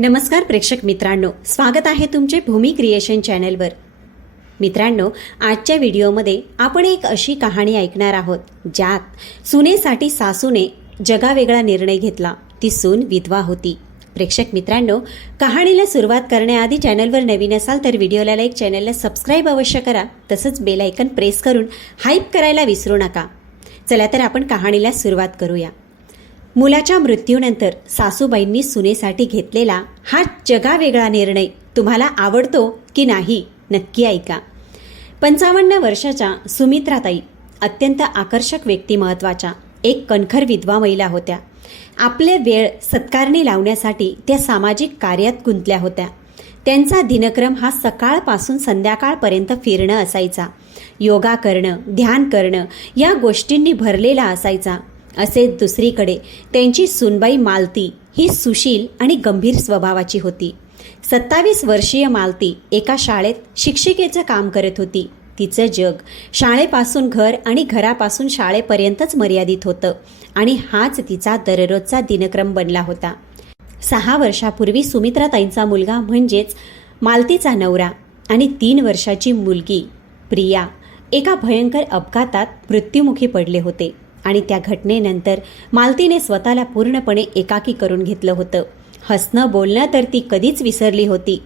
नमस्कार प्रेक्षक मित्रांनो, स्वागत आहे तुमचे भूमी क्रिएशन चॅनलवर। मित्रांनो, आजच्या व्हिडिओमध्ये आपण एक अशी कहाणी ऐकणार आहोत ज्यात सुनेसाठी सासूने जगावेगळा निर्णय घेतला। ती सून विधवा होती। प्रेक्षक मित्रांनो, कहाणीला सुरुवात करण्याआधी चॅनलवर नवीन असाल तर व्हिडिओला लाईक, चॅनलला सबस्क्राईब अवश्य करा। तसंच बेल आयकन प्रेस करून हाईप करायला विसरू नका। चला तर आपण कहाणीला सुरुवात करूया। मुलाच्या मृत्यूनंतर सासूबाईंनी सुनेसाठी घेतलेला हा जगावेगळा निर्णय तुम्हाला आवडतो की नाही, नक्की ऐका। 55 वर्षाच्या सुमित्राताई अत्यंत आकर्षक व्यक्तिमत्वाच्या एक कणखर विधवा महिला होत्या। आपले वेळ सत्कारणी लावण्यासाठी त्या सामाजिक कार्यात गुंतल्या होत्या। त्यांचा दिनक्रम हा सकाळपासून संध्याकाळपर्यंत फिरणं असायचा। योगा करणं, ध्यान करणं या गोष्टींनी भरलेला असायचा। असे दुसरीकडे त्यांची सूनबाई मालती ही सुशील आणि गंभीर स्वभावाची होती। 27 वर्षीय मालती एका शाळेत शिक्षिकेचं काम करत होती। तिचं जग शाळेपासून घर आणि घरापासून शाळेपर्यंतच मर्यादित होतं आणि हाच तिचा दररोजचा दिनक्रम बनला होता। 6 वर्षापूर्वी सुमित्राताईंचा मुलगा म्हणजेच मालतीचा नवरा आणि 3 वर्षाची मुलगी प्रिया एका भयंकर अपघातात मृत्युमुखी पडले होते आणि त्या घटनेनंतर मालतीने स्वतःला पूर्णपणे एकाकी करून घेतलं होतं। हसणं बोलणं तर ती कधीच विसरली होती।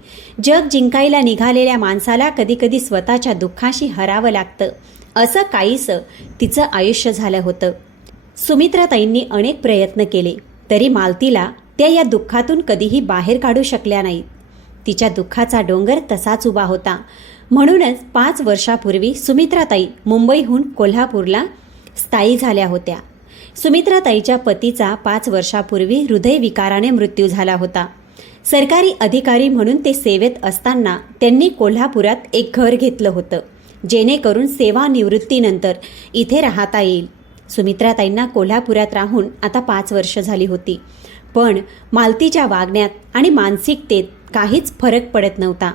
जग जिंकायला निघालेल्या माणसाला कधीकधी स्वतःच्या दुःखाशी हरावं लागतं, असं काहीसं तिचं आयुष्य झालं होतं। सुमित्राताईंनी अनेक प्रयत्न केले तरी मालतीला त्या या दुःखातून कधीही बाहेर काढू शकल्या नाहीत। तिच्या दुःखाचा डोंगर तसाच उभा होता। म्हणूनच 5 वर्षापूर्वी सुमित्राताई मुंबईहून कोल्हापूरला स्थायी झाल्या होत्या। सुमित्राताईच्या पतीचा 5 वर्षापूर्वी हृदयविकाराने मृत्यू झाला होता। सरकारी अधिकारी म्हणून ते सेवेत असताना त्यांनी कोल्हापुरात एक घर घेतलं होतं, जेणेकरून सेवानिवृत्तीनंतर इथे राहता येईल। सुमित्राताईंना कोल्हापुरात राहून आता 5 वर्ष झाली होती, पण मालतीच्या वागण्यात आणि मानसिकतेत काहीच फरक पडत नव्हता।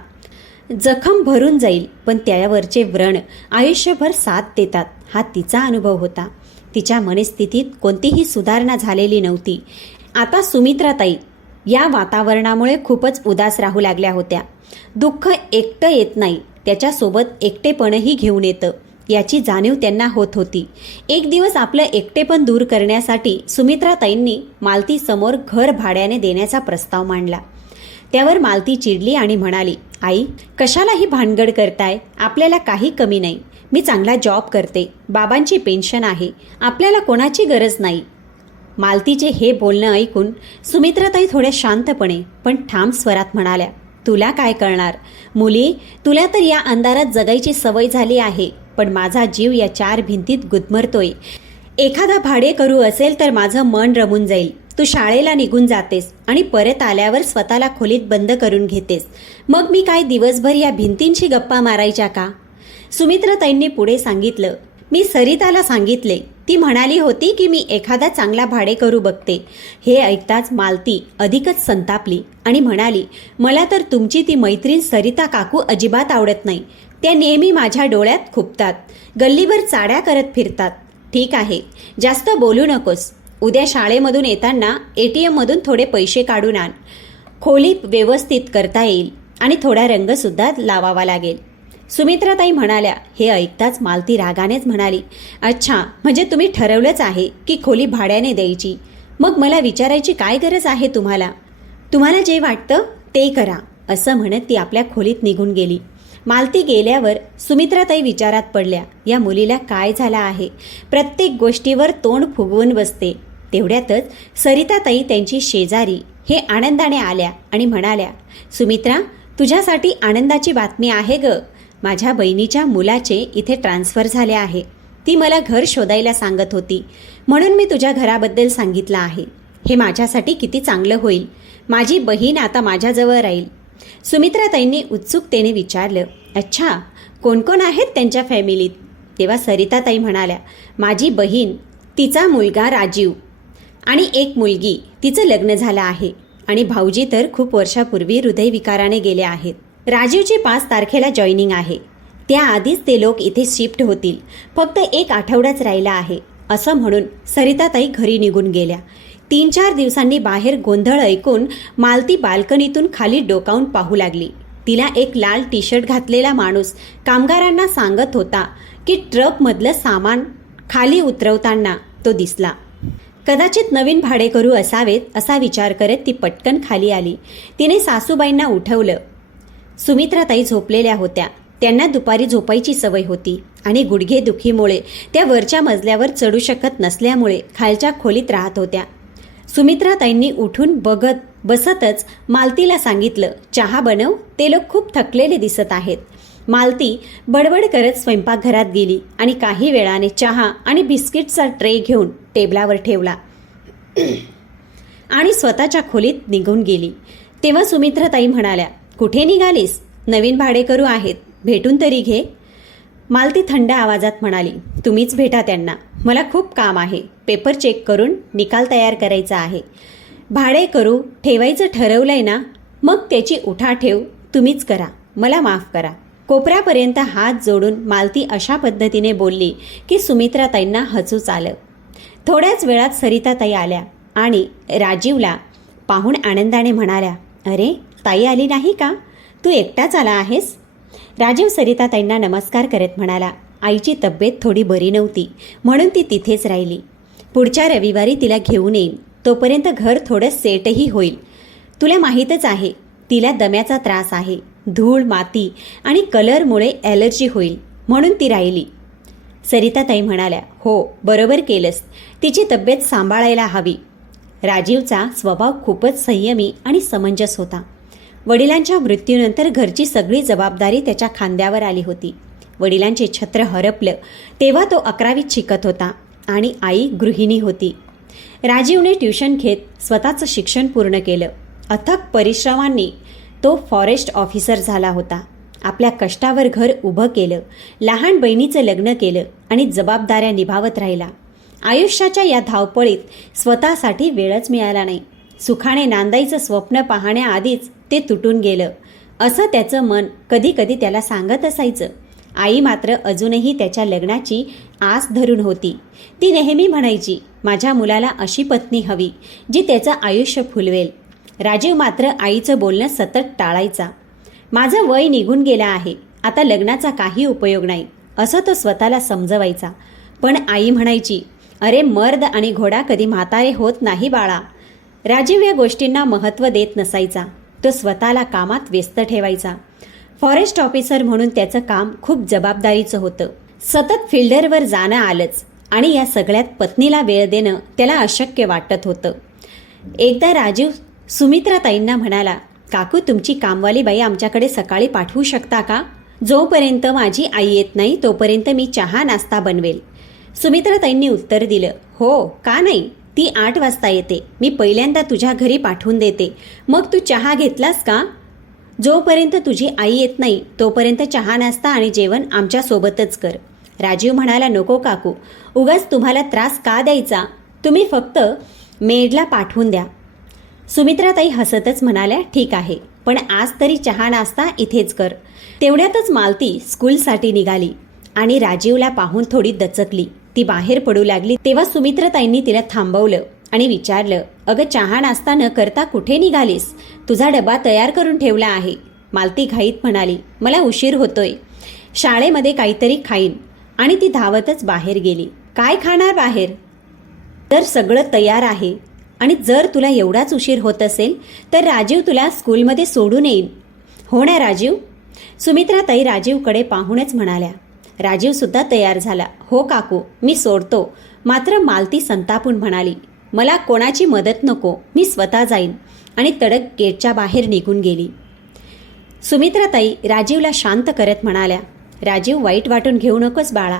जखम भरून जाईल पण त्यावरचे व्रण आयुष्यभर साथ देतात, हा तिचा अनुभव होता। तिच्या मनस्थितीत कोणतीही सुधारणा झालेली नव्हती। आता सुमित्राताई या वातावरणामुळे खूपच उदास राहू लागल्या होत्या। दुःख एकटं येत नाही, त्याच्यासोबत एकटेपणही घेऊन येतं, याची जाणीव त्यांना होत होती। एक दिवस आपलं एकटेपण दूर करण्यासाठी सुमित्राताईंनी मालतीसमोर घर भाड्याने देण्याचा प्रस्ताव मांडला। त्यावर मालती चिडली आणि म्हणाली, आई, कशाला ही भानगड करताय? आपल्याला काही कमी नाही। मी चांगला जॉब करते, बाबांची पेन्शन आहे, आपल्याला कोणाची गरज नाही। मालतीचे हे बोलणं ऐकून सुमित्राताई थोड्या शांतपणे पण ठाम स्वरात म्हणाल्या, तुला काय कळणार मुली, तुला तर या अंधारात जगायची सवय झाली आहे, पण माझा जीव या 4 भिंतीत गुदमरतोय। एखादा भाडेकरू असेल तर माझं मन रमून जाईल। तू शाळेला निघून जातेस आणि परत आल्यावर स्वतःला खोलीत बंद करून घेतेस, मग मी काय दिवसभर या भिंतींशी गप्पा मारायच्या का? सुमित्राताईंनी पुढे सांगितलं, मी सरिताला सांगितले, ती म्हणाली होती की मी एखादा चांगला भाडेकरू बघते। हे ऐकताच मालती अधिकच संतापली आणि म्हणाली, मला तर तुमची ती मैत्रीण सरिता काकू अजिबात आवडत नाही। त्या नेहमी माझ्या डोळ्यात खुपतात, गल्लीभर चाड्या करत फिरतात। ठीक आहे, जास्त बोलू नकोस। उद्या शाळेमधून येताना ATM मधून थोडे पैसे काढून आण, खोली व्यवस्थित करता येईल आणि थोडा रंगसुद्धा लावावा लागेल। सुमित्राताई म्हणाल्या। हे ऐकताच मालती रागानेच म्हणाली, अच्छा, म्हणजे तुम्ही ठरवलंच आहे की खोली भाड्याने द्यायची? मग मला विचारायची काय गरज आहे तुम्हाला? तुम्हाला जे वाटतं ते करा, असं म्हणत ती आपल्या खोलीत निघून गेली। मालती गेल्यावर सुमित्राताई विचारात पडल्या, या मुलीला काय झालं आहे? प्रत्येक गोष्टीवर तोंड फुगवून बसते। तेवढ्यातच सरिताताई त्यांची शेजारी हे आनंदाने आल्या आणि म्हणाल्या, सुमित्रा, तुझ्यासाठी आनंदाची बातमी आहे ग। माझ्या बहिणीच्या मुलाचे इथे ट्रान्सफर झाले आहे। ती मला घर शोधायला सांगत होती, म्हणून मी तुझ्या घराबद्दल सांगितलं आहे। हे माझ्यासाठी किती चांगलं होईल, माझी बहीण आता माझ्याजवळ राहील। सुमित्राताईंनी उत्सुकतेने विचारलं, अच्छा, कोण कोण आहेत त्यांच्या फॅमिलीत? तेव्हा सरिताताई म्हणाल्या, माझी बहीण, तिचा मुलगा राजीव आणि एक मुलगी, तिचं लग्न झालं आहे आणि भाऊजी तर खूप वर्षापूर्वी हृदयविकाराने गेले आहेत। राजीवची 5 तारखेला जॉईनिंग आहे। त्याआधीच ते लोक इथे शिफ्ट होतील, फक्त 1 आठवडाच राहिला आहे, असं म्हणून सरिताताई घरी निघून गेल्या। 3-4 दिवसांनी बाहेर गोंधळ ऐकून मालती बाल्कनीतून खाली डोकावून पाहू लागली. तिला एक लाल टी शर्ट घातलेला माणूस कामगारांना सांगत होता की ट्रकमधलं सामान खाली उतरवताना तो दिसला. कदाचित नवीन भाडेकरू असावेत असा विचार करत ती पटकन खाली आली. तिने सासूबाईंना उठवलं. सुमित्राताई झोपलेल्या होत्या. त्यांना दुपारी झोपायची सवय होती आणि गुडघेदुखीमुळे त्या वरच्या मजल्यावर चढू शकत नसल्यामुळे खालच्या खोलीत राहत होत्या. सुमित्राताईंनी उठून बसतच मालतीला सांगितलं, चहा बनव, ते लोक खूप थकलेले दिसत आहेत. मालती बडबड करत स्वयंपाकघरात गेली आणि काही वेळाने चहा आणि बिस्किटचा ट्रे घेऊन टेबलावर ठेवला आणि स्वतःच्या खोलीत निघून गेली. तेव्हा सुमित्राताई म्हणाल्या, कुठे निघालीस? नवीन भाडेकरू आहेत, भेटून तरी घे. मालती थंड आवाजात म्हणाली, तुम्हीच भेटा त्यांना, मला खूप काम आहे. पेपर चेक करून निकाल तयार करायचा आहे. भाडेकरू ठेवायचं ठरवलंय ना, मग त्याची उठाठेव तुम्हीच करा, मला माफ करा. कोपऱ्यापर्यंत हात जोडून मालती अशा पद्धतीने बोलली की सुमित्राताईंना हसूच आलं. थोड्याच वेळात सरिताताई आल्या आणि राजीवला पाहून आनंदाने म्हणाल्या, अरे ताई आली नाही का? तू एकटाच आला आहेस? राजीव सरिताताईंना नमस्कार करत म्हणाला, आईची तब्येत थोडी बरी नव्हती म्हणून ती तिथेच राहिली. पुढच्या रविवारी तिला घेऊन येईन, तोपर्यंत घर थोडं सेटही होईल. तुला माहीतच आहे तिला दम्याचा त्रास आहे. धूळ, माती आणि कलरमुळे ॲलर्जी होईल म्हणून ती राहिली. सरिताताई म्हणाल्या, हो बरोबर केलंस, तिची तब्येत सांभाळायला हवी. राजीवचा स्वभाव खूपच संयमी आणि समंजस होता. वडिलांच्या मृत्यूनंतर घरची सगळी जबाबदारी त्याच्या खांद्यावर आली होती. वडिलांचे छत्र हरपलं तेव्हा तो 11वीत शिकत होता आणि आई गृहिणी होती. राजीवने ट्युशन घेत स्वतःचं शिक्षण पूर्ण केलं. अथक परिश्रमांनी तो फॉरेस्ट ऑफिसर झाला होता. आपल्या कष्टावर घर उभं केलं, लहान बहिणीचं लग्न केलं आणि जबाबदाऱ्या निभावत राहिला. आयुष्याच्या या धावपळीत स्वतःसाठी वेळच मिळाला नाही. सुखाने नांदायचं स्वप्न पाहण्याआधीच ते तुटून गेलं असं त्याचं मन कधी कधी त्याला सांगत असायचं. आई मात्र अजूनही त्याच्या लग्नाची आस धरून होती. ती नेहमी म्हणायची, माझ्या मुलाला अशी पत्नी हवी जी त्याचं आयुष्य फुलवेल. राजीव मात्र आईचं बोलणं सतत टाळायचा. माझं वय निघून गेलं आहे, आता लग्नाचा काही उपयोग नाही असं तो स्वतःला समजवायचा. पण आई म्हणायची, अरे मर्द आणि घोडा कधी म्हातारे होत नाही बाळा. राजीव या गोष्टींना महत्त्व देत नसायचा. तो स्वतःला कामात व्यस्त ठेवायचा. फॉरेस्ट ऑफिसर म्हणून त्याचं काम खूप जबाबदारीचं होतं. सतत फिल्डरवर जाणं आलंच आणि या सगळ्यात पत्नीला वेळ देणं त्याला अशक्य वाटत होतं. एकदा राजीव सुमित्राताईंना म्हणाला, काकू तुमची कामवाली बाई आमच्याकडे सकाळी पाठवू शकता का? जोपर्यंत माझी आई येत नाही तोपर्यंत मी चहा नाश्ता बनवेल. सुमित्राताईंनी उत्तर दिलं, हो का नाही, ती 8 वाजता येते. मी पहिल्यांदा तुझ्या घरी पाठवून देते, मग तू चहा घेतलास का? जोपर्यंत तुझी आई येत नाही तोपर्यंत चहा नाश्ता आणि जेवण आमच्या सोबतच कर. राजीव म्हणाला, नको काकू, उगाच तुम्हाला त्रास का द्यायचा, तुम्ही फक्त मेडला पाठवून द्या. सुमित्राताई हसतच म्हणाल्या, ठीक आहे, पण आज तरी चहा नाश्ता इथेच कर. तेवढ्यातच मालती स्कूलसाठी निघाली आणि राजीवला पाहून थोडी दचकली. ती बाहेर पडू लागली तेव्हा सुमित्राताईंनी तिला थांबवलं आणि विचारलं, अगं चहा नाश्ता न करता कुठे निघालीस? तुझा डबा तयार करून ठेवला आहे. मालती घाईत म्हणाली, मला उशीर होतोय, शाळेमध्ये काहीतरी खाईन. आणि ती धावतच बाहेर गेली. काय खाणार बाहेर? तर सगळं तयार आहे आणि जर तुला एवढाच उशीर होत असेल तर राजीव तुला स्कूलमध्ये सोडून येईल. हो ना राजीव? सुमित्राताई राजीवकडे पाहूनच म्हणाल्या. राजीव सुद्धा तयार झाला. हो काकू, मी सोडतो. मात्र मालती संतापून म्हणाली, मला कोणाची मदत नको, मी स्वतः जाईन. आणि तडक गेटच्या बाहेर निघून गेली. सुमित्राताई राजीवला शांत करत म्हणाल्या, राजीव वाईट वाटून घेऊ नकोस बाळा.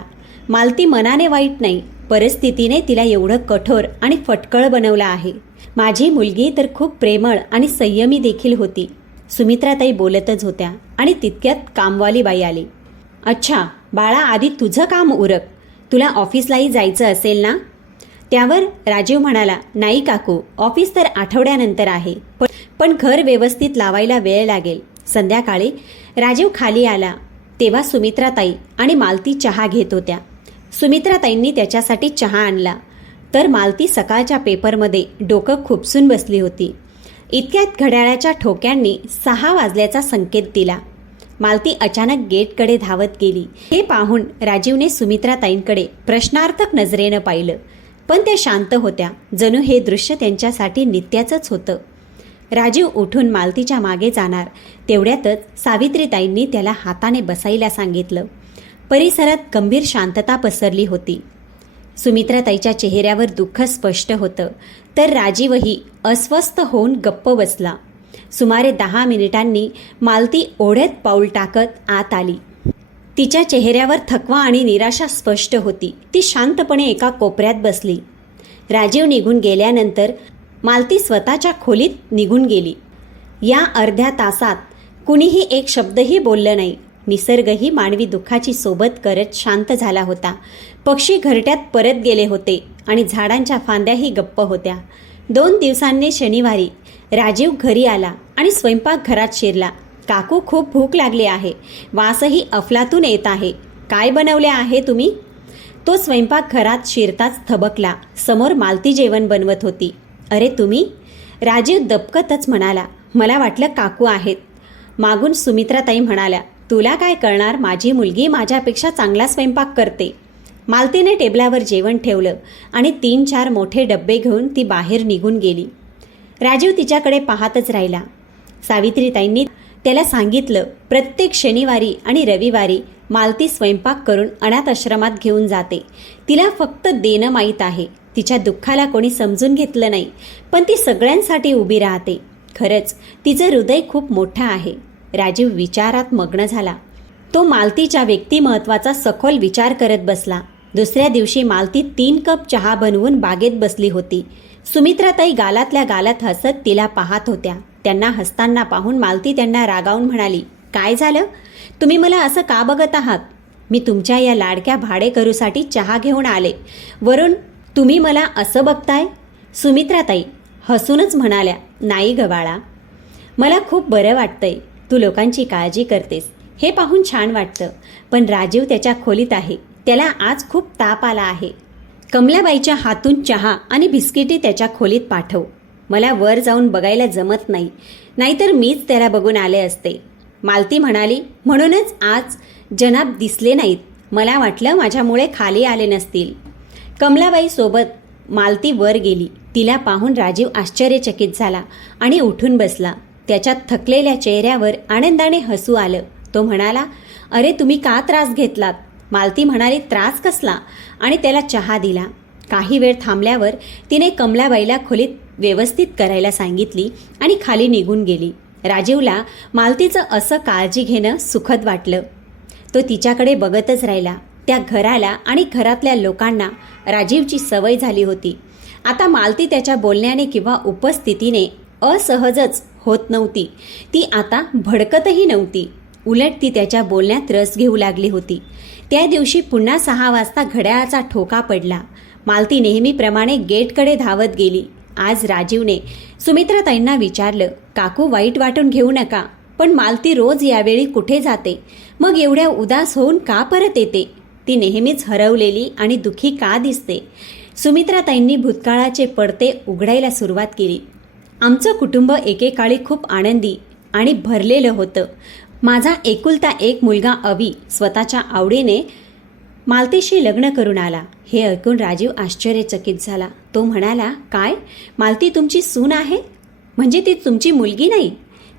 मालती मनाने वाईट नाही, परिस्थितीने तिला एवढं कठोर आणि फटकळ बनवलं आहे. माझी मुलगी तर खूप प्रेमळ आणि संयमी देखील होती. सुमित्राताई बोलतच होत्या आणि तितक्यात कामवाली बाई आली. अच्छा बाळा, आधी तुझं काम उरक, तुला ऑफिसलाही जायचं असेल ना? त्यावर राजीव म्हणाला, नाही काकू, ऑफिस तर आठवड्यानंतर आहे, पण घर व्यवस्थित लावायला वेळ लागेल. संध्याकाळी राजीव खाली आला तेव्हा सुमित्राताई आणि मालती चहा घेत होत्या. सुमित्राताईंनी त्याच्यासाठी चहा आणला. तर मालती सकाळच्या पेपरमध्ये डोकं खुपसून बसली होती. इतक्यात घड्याळाच्या ठोक्यांनी 6 वाजल्याचा संकेत दिला. मालती अचानक गेटकडे धावत गेली. हे पाहून राजीवने सुमित्राताईंकडे प्रश्नार्थक नजरेनं पाहिलं, पण त्या शांत होत्या, जणू हे दृश्य त्यांच्यासाठी नित्याचंच होतं. राजीव उठून मालतीच्या मागे जाणार तेवढ्यातच सावित्रीताईंनी त्याला हाताने बसायला सांगितलं. परिसरात गंभीर शांतता पसरली होती. सुमित्राताईच्या चेहऱ्यावर दुःख स्पष्ट होतं, तर राजीवही अस्वस्थ होऊन गप्प बसला. सुमारे 10 मिनिटांनी मालती ओढ्यात पाऊल टाकत आत आली. तिच्या चेहऱ्यावर थकवा आणि निराशा स्पष्ट होती. ती शांतपणे एका कोपऱ्यात बसली. राजीव निघून गेल्यानंतर मालती स्वतःच्या खोलीत निघून गेली. या अर्ध्या तासात कुणीही एक शब्दही बोललं नाही. निसर्गही मानवी दुःखाची सोबत करत शांत झाला होता. पक्षी घरट्यात परत गेले होते आणि झाडांच्या फांद्याही गप्प होत्या. 2 दिवसांनी शनिवारी राजीव घरी आला आणि स्वयंपाकघरात शिरला. काकू, खूप भूक लागली आहे. वासही अफलातून येत आहे. काय बनवले आहे तुम्ही? तो स्वयंपाकघरात शिरताच थबकला. समोर मालती जेवण बनवत होती. अरे तुम्ही? राजीव दबकतच म्हणाला. मला वाटलं काकू आहेत. मागून सुमित्राताई म्हणाल्या, तुला काय कळणार, माझी मुलगी माझ्यापेक्षा चांगला स्वयंपाक करते. मालतीने टेबलावर जेवण ठेवलं आणि 3-4 मोठे डब्बे घेऊन ती बाहेर निघून गेली. राजीव तिच्याकडे पाहतच राहिला. सावित्रीताईंनी त्याला सांगितलं, प्रत्येक शनिवारी आणि रविवारी मालती स्वयंपाक करून अनाथ आश्रमात घेऊन जाते. तिला फक्त देणं माहीत आहे. तिच्या दुःखाला कोणी समजून घेतलं नाही, पण ती सगळ्यांसाठी उभी राहते. खरंच तिचं हृदय खूप मोठं आहे. राजीव विचारात मग्न झाला. तो मालतीच्या व्यक्तिमत्वाचा सखोल विचार करत बसला. दुसऱ्या दिवशी मालती 3 कप चहा बनवून बागेत बसली होती. सुमित्राताई गालातल्या गालात हसत तिला पाहत होत्या. त्यांना हसताना पाहून मालती त्यांना रागावून म्हणाली, काय झालं? तुम्ही मला असं का बघत आहात? मी तुमच्या या लाडक्या भाडेकरूसाठी चहा घेऊन आले. वरून तुम्ही मला असं बघताय? सुमित्राताई हसूनच म्हणाल्या, नाही ग बाळा, मला खूप बरं वाटतंय. तू लोकांची काळजी करतेस, हे पाहून छान वाटतं. पण राजीव त्याच्या खोलीत आहे. त्याला आज खूप ताप आला आहे. कमलाबाईच्या हातून चहा आणि बिस्किटे त्याच्या खोलीत पाठव. मला वर जाऊन बघायला जमत नाही, नाहीतर मीच त्याला बघून आले असते. मालती म्हणाली, म्हणूनच आज जनाब दिसले नाहीत. मला वाटलं माझ्यामुळे खाली आले नसतील. कमलाबाईसोबत मालती वर गेली. तिला पाहून राजीव आश्चर्यचकित झाला आणि उठून बसला. त्याच्या थकलेल्या चेहऱ्यावर आनंदाने हसू आलं. तो म्हणाला, अरे तुम्ही का त्रास घेतलात? मालती म्हणाली, त्रास कसला? आणि त्याला चहा दिला. काही वेळ थांबल्यावर तिने कमलाबाईला खोलीत व्यवस्थित करायला सांगितली आणि खाली निघून गेली. राजीवला मालतीचं असं काळजी घेणं सुखद वाटलं. तो तिच्याकडे बघतच राहिला. त्या घराला आणि घरातल्या लोकांना राजीवची सवय झाली होती. आता मालती त्याच्या बोलण्याने किंवा उपस्थितीने असहजच होत नव्हती. ती आता भडकतही नव्हती. उलट ती त्याच्या बोलण्यात रस घेऊ लागली होती. त्या दिवशी पुन्हा 6 वाजता घड्याळाचा ठोका पडला. मालती नेहमीप्रमाणे गेटकडे धावत गेली. आज राजीवने सुमित्राताईंना विचारलं, काकू वाईट वाटून घेऊ नका, पण मालती रोज यावेळी कुठे जाते? मग एवढ्या उदास होऊन का परत येते? ती नेहमीच हरवलेली आणि दुःखी का दिसते? सुमित्राताईंनी भूतकाळाचे पडते उघडायला सुरुवात केली. आमचं कुटुंब एकेकाळी खूप आनंदी आणि भरलेलं होतं. माझा एकुलता एक मुलगा अवी स्वतःच्या आवडीने मालतीशी लग्न करून आला. हे ऐकून राजीव आश्चर्यचकित झाला. तो म्हणाला, काय? मालती तुमची सून आहे? म्हणजे ती तुमची मुलगी नाही?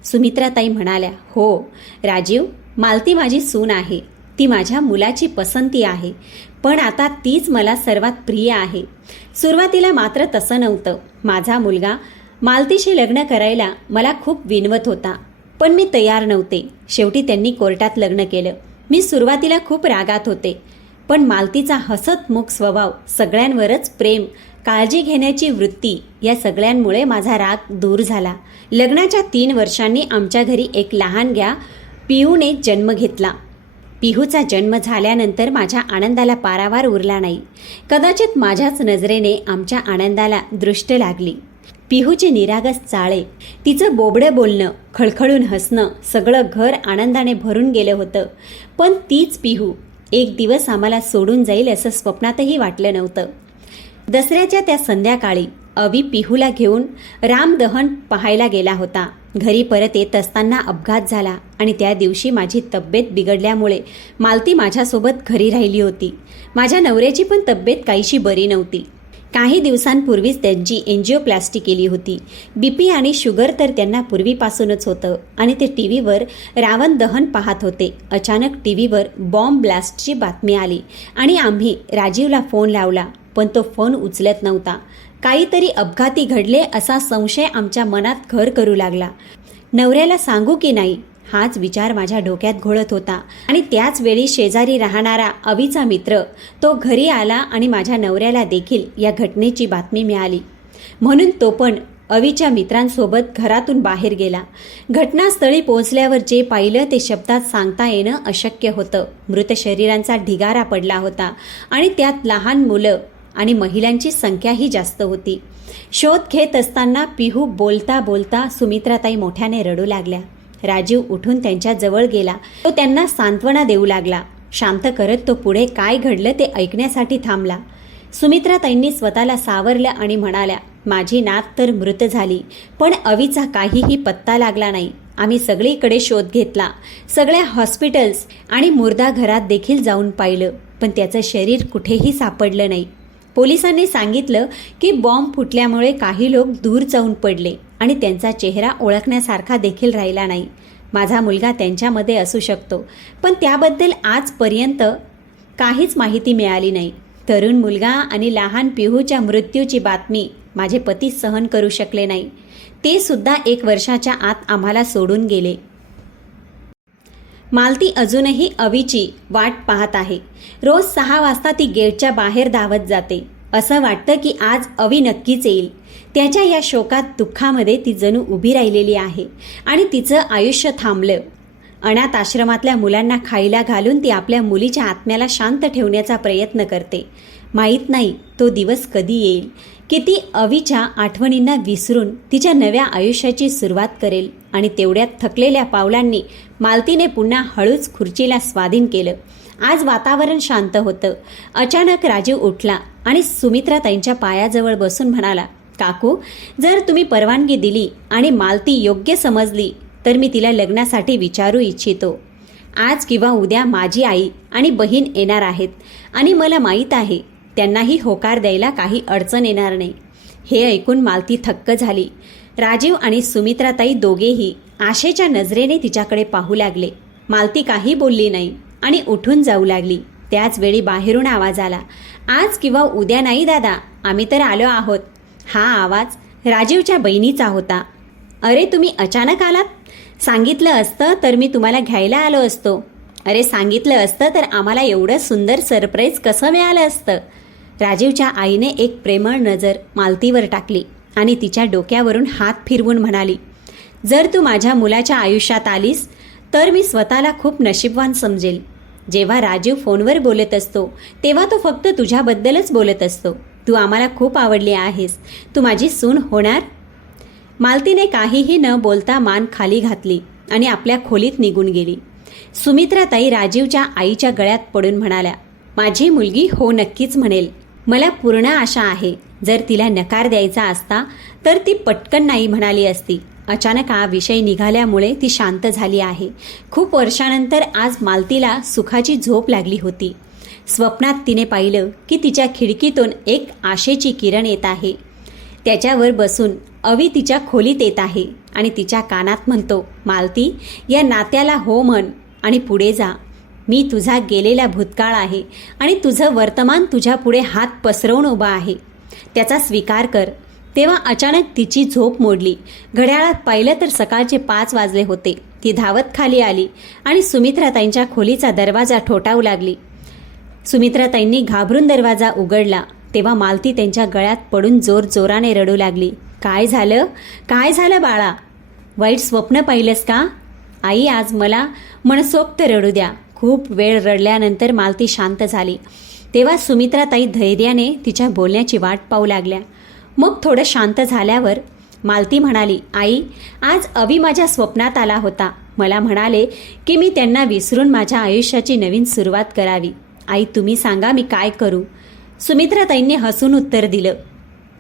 सुमित्राताई म्हणाल्या, हो राजीव, मालती माझी सून आहे. ती माझ्या मुलाची पसंती आहे, पण आता तीच मला सर्वात प्रिय आहे. सुरुवातीला मात्र तसं नव्हतं. माझा मुलगा मालतीशी लग्न करायला मला खूप विनवत होता, पण मी तयार नव्हते. शेवटी त्यांनी कोर्टात लग्न केलं. मी सुरुवातीला खूप रागात होते, पण मालतीचा हसतमुख स्वभाव, सगळ्यांवरच प्रेम, काळजी घेण्याची वृत्ती या सगळ्यांमुळे माझा राग दूर झाला. लग्नाच्या 3 वर्षांनी आमच्या घरी एक लहानग्या पिहूने जन्म घेतला. पिहूचा जन्म झाल्यानंतर माझ्या आनंदाला पारावार उरला नाही. कदाचित माझ्याच नजरेने आमच्या आनंदाला दृष्ट लागली. पिहूचे निरागस चाळे, तिचं बोबडं बोलणं, खळखळून हसणं, सगळं घर आनंदाने भरून गेलं होतं. पण तीच पिहू एक दिवस आम्हाला सोडून जाईल असं स्वप्नातही वाटलं नव्हतं. दसऱ्याच्या त्या संध्याकाळी अवी पिहूला घेऊन रामदहन पाहायला गेला होता. घरी परत येत असताना अपघात झाला आणि त्या दिवशी माझी तब्येत बिघडल्यामुळे मालती माझ्यासोबत घरी राहिली होती. माझ्या नवऱ्याची पण तब्येत काहीशी बरी नव्हती. काही दिवसांपूर्वीच त्यांची एन्जिओप्लास्टी केली होती. बीपी आणि शुगर तर त्यांना पूर्वीपासूनच होतं आणि ते टीव्हीवर रावण दहन पाहत होते. अचानक टीव्हीवर बॉम्ब ब्लास्टची बातमी आली आणि आम्ही राजीवला फोन लावला, पण तो फोन उचलत नव्हता. काहीतरी अपघाती घडले असा संशय आमच्या मनात घर करू लागला. नवऱ्याला सांगू की नाही हाच विचार माझ्या डोक्यात घोळत होता आणि त्याच वेळी शेजारी राहणारा अवीचा मित्र तो घरी आला आणि माझ्या नवऱ्याला देखील या घटनेची बातमी मिळाली. म्हणून तो पण अवीच्या मित्रांसोबत घरातून बाहेर गेला. घटनास्थळी पोहोचल्यावर जे पाहिलं ते शब्दात सांगता येणं अशक्य होतं. मृत शरीरांचा ढिगारा पडला होता आणि त्यात लहान मुलं आणि महिलांची संख्याही जास्त होती. शोध घेत असताना पिहू बोलता बोलता सुमित्राताई मोठ्याने रडू लागल्या. राजीव उठून त्यांच्या जवळ गेला. तो त्यांना सांत्वना देऊ लागला. शांत करत तो पुढे काय घडलं ते ऐकण्यासाठी थांबला. सुमित्राताईंनी स्वतःला सावरलं आणि म्हणाल्या, माझी नात तर मृत झाली, पण अवीचा काहीही पत्ता लागला नाही. आम्ही सगळीकडे शोध घेतला, सगळ्या हॉस्पिटल्स आणि मुर्दा घरात देखील जाऊन पाहिलं, पण त्याचं शरीर कुठेही सापडलं नाही. पोलिसांनी सांगितलं की बॉम्ब फुटल्यामुळे काही लोक दूर जाऊन पडले आणि त्यांचा चेहरा ओळखण्यासारखा देखील राहिला नाही. माझा मुलगा त्यांच्यामध्ये असू शकतो, पण त्याबद्दल आजपर्यंत काहीच माहिती मिळाली नाही. तरुण मुलगा आणि लहान पिहूच्या मृत्यूची बातमी माझे पती सहन करू शकले नाही. ते सुद्धा 1 वर्षाच्या आत आम्हाला सोडून गेले. मालती अजूनही अवीची वाट पाहत आहे. रोज 6 वाजता ती गेटच्या बाहेर धावत जाते. असं वाटतं की आज अवी नक्कीच येईल. त्याच्या या शोकात दुःखामध्ये ती जणू उभी राहिलेली आहे आणि तिचं आयुष्य थांबलं. अनाथ आश्रमातल्या मुलांना खायला घालून ती आपल्या मुलीच्या आत्म्याला शांत ठेवण्याचा प्रयत्न करते. माहीत नाही तो दिवस कधी येईल की ती अवीच्या आठवणींना विसरून तिच्या नव्या आयुष्याची सुरुवात करेल. आणि तेवढ्यात थकलेल्या पावलांनी मालतीने पुन्हा हळूच खुर्चीला स्वाधीन केलं. आज वातावरण शांत होतं. अचानक राजीव उठला आणि सुमित्राताईंच्या पायाजवळ बसून म्हणाला, काकू, जर तुम्ही परवानगी दिली आणि मालती योग्य समजली तर मी तिला लग्नासाठी विचारू इच्छितो. आज किंवा उद्या माझी आई आणि बहीण येणार आहेत आणि मला माहीत आहे त्यांनाही होकार द्यायला काही अडचण येणार नाही. हे ऐकून मालती थक्क झाली. राजीव आणि सुमित्राताई दोघेही आशेच्या नजरेने तिच्याकडे पाहू लागले. मालती काही बोलली नाही आणि उठून जाऊ लागली. त्याच वेळी बाहेरून आवाज आला, आज किंवा उद्या नाही दादा, आम्ही तर आलो आहोत. हा आवाज राजीवच्या बहिणीचा होता. अरे, तुम्ही अचानक आलात? सांगितलं असतं तर मी तुम्हाला घ्यायला आलो असतो. अरे, सांगितलं असतं तर आम्हाला एवढं सुंदर सरप्राईज कसं मिळालं असतं. राजीवच्या आईने एक प्रेमळ नजर मालतीवर टाकली आणि तिच्या डोक्यावरून हात फिरवून म्हणाली, जर तू माझ्या मुलाच्या आयुष्यात आलीस तर मी स्वतःला खूप नशीबवान समजेल. जेव्हा राजीव फोनवर बोलत असतो तेव्हा तो फक्त तुझ्याबद्दलच बोलत असतो. तू आम्हाला खूप आवडली आहेस. तू माझी सून होणार. मालतीने काहीही न बोलता मान खाली घातली आणि आपल्या खोलीत निघून गेली. सुमित्राताई राजीवच्या आईच्या गळ्यात पडून म्हणाल्या, माझी मुलगी हो नक्कीच म्हणेल. मला पूर्ण आशा आहे. जर तिला नकार द्यायचा असता तर ती पटकन नाही म्हणाली असती. अचानक हा विषय निघाल्यामुळे ती शांत झाली आहे. खूप वर्षानंतर आज मालतीला सुखाची झोप लागली होती. स्वप्नात तिने पाहिलं की तिच्या खिडकीतून एक आशेची किरण येत आहे. त्याच्यावर बसून अवी तिच्या खोलीत येत आहे आणि तिच्या कानात म्हणतो, मालती, या नात्याला हो म्हण आणि पुढे जा. मी तुझा गेलेला भूतकाळ आहे आणि तुझं वर्तमान तुझ्या पुढे हात पसरवून उभा आहे. त्याचा स्वीकार कर. तेव्हा अचानक तिची झोप मोडली. घड्याळात पाहिलं तर सकाळचे 5 वाजले होते. ती धावत खाली आली आणि सुमित्राताईंच्या खोलीचा दरवाजा ठोठावू लागली. सुमित्राताईंनी घाबरून दरवाजा उघडला तेव्हा मालती त्यांच्या गळ्यात पडून जोराने रडू लागली. काय झालं? काय झालं बाळा? वाईट स्वप्न पाहिलंस का? आई, आज मला मनसोक्त रडू द्या. खूप वेळ रडल्यानंतर मालती शांत झाली. तेव्हा सुमित्राताई धैर्याने तिच्या बोलण्याची वाट पाहू लागल्या. मग थोडं शांत झाल्यावर मालती म्हणाली, आई, आज अवी माझ्या स्वप्नात आला होता. मला म्हणाले की मी त्यांना विसरून माझ्या आयुष्याची नवीन सुरुवात करावी. आई, तुम्ही सांगा मी काय करू? सुमित्राताईंनी हसून उत्तर दिलं,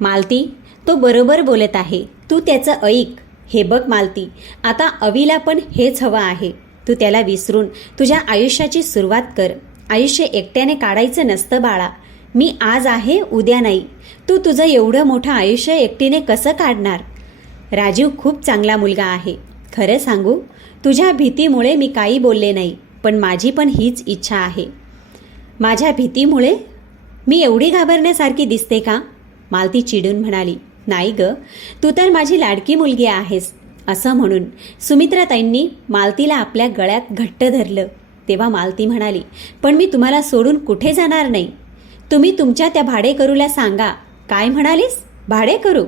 मालती, तो बरोबर बोलत आहे, तू त्याचं ऐक. हे बघ मालती, आता अवीला पण हेच हवं आहे. तू त्याला विसरून तुझ्या आयुष्याची सुरुवात कर. आयुष्य एकट्याने काढायचं नसतं बाळा. मी आज आहे, उद्या नाही. तू तुझं एवढं मोठं आयुष्य एकटीने कसं काढणार? राजीव खूप चांगला मुलगा आहे. खरं सांगू, तुझ्या भीतीमुळे मी काही बोलले नाही, पण माझी पण हीच इच्छा आहे. माझ्या भीतीमुळे मी एवढी घाबरण्यासारखी दिसते का? मालती चिडून म्हणाली, नाही ग, तू तर माझी लाडकी मुलगी आहेस. असं म्हणून सुमित्राताईंनी मालतीला आपल्या गळ्यात घट्ट धरलं. तेव्हा मालती म्हणाली, पण मी तुम्हाला सोडून कुठे जाणार नाही. तुम्ही तुमच्या त्या भाडेकरूला सांगा. काय म्हणालीस? भाडेकरू?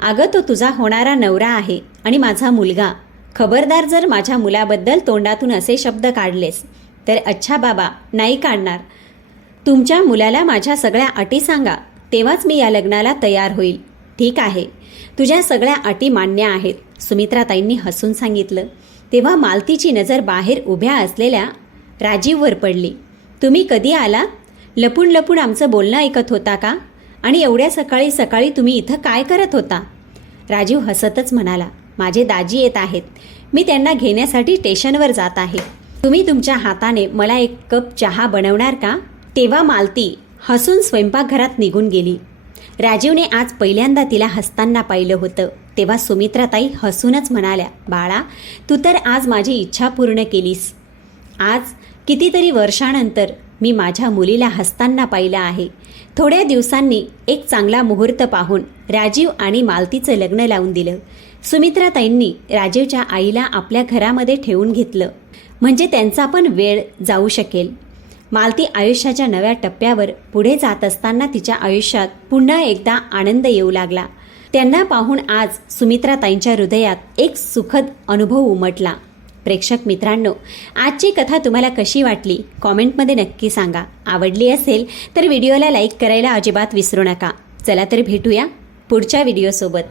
अगं, तो तुझा होणारा नवरा आहे आणि माझा मुलगा. खबरदार, जर माझ्या मुलाबद्दल तोंडातून असे शब्द काढलेस तर अच्छा बाबा, नाही काढणार. तुमच्या मुलाला माझ्या सगळ्या अटी सांगा, तेव्हाच मी या लग्नाला तयार होईल. ठीक आहे, तुझ्या सगळ्या अटी मान्य आहेत, सुमित्राताईंनी हसून सांगितलं. तेव्हा मालतीची नजर बाहेर उभ्या असलेल्या राजीववर पडली. तुम्ही कधी आला? लपून लपून आमचं बोलणं ऐकत होता का? आणि एवढ्या सकाळी सकाळी तुम्ही इथं काय करत होता? राजीव हसतच म्हणाला, माझे दाजी येत आहेत. मी त्यांना घेण्यासाठी स्टेशनवर जात आहे. तुम्ही तुमच्या हाताने मला एक कप चहा बनवणार का? तेव्हा मालती हसून स्वयंपाकघरात निघून गेली. राजीवने आज पहिल्यांदा तिला हसताना पाहिलं होतं. तेव्हा सुमित्राताई हसूनच म्हणाल्या, बाळा, तू तर आज माझी इच्छा पूर्ण केलीस. आज कितीतरी वर्षानंतर मी माझ्या मुलीला हसताना पाहिलं आहे. थोड्या दिवसांनी एक चांगला मुहूर्त पाहून राजीव आणि मालतीचं लग्न लावून दिलं. सुमित्राताईंनी राजीवच्या आईला आपल्या घरामध्ये ठेवून घेतलं, म्हणजे त्यांचा पण वेळ जाऊ शकेल. मालती आयुष्याच्या नव्या टप्प्यावर पुढे जात असताना तिच्या आयुष्यात पुन्हा एकदा आनंद येऊ लागला. त्यांना पाहून आज सुमित्राताईंच्या हृदयात एक सुखद अनुभव उमटला. प्रेक्षक मित्रांनो, आजची कथा तुम्हाला कशी वाटली कॉमेंटमध्ये नक्की सांगा. आवडली असेल तर व्हिडिओला लाईक करायला अजिबात विसरू नका. चला तर भेटूया पुढच्या व्हिडिओसोबत.